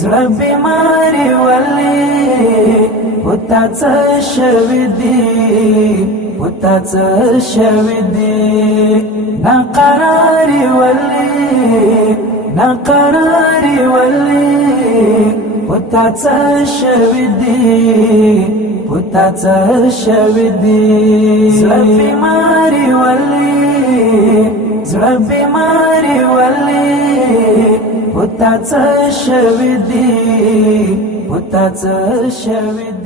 زړه بیماری ولی پتا څه شوی دی ناقراری ولی پتا څه شوی دی زړه بیماری ولی پتا څه شوی دی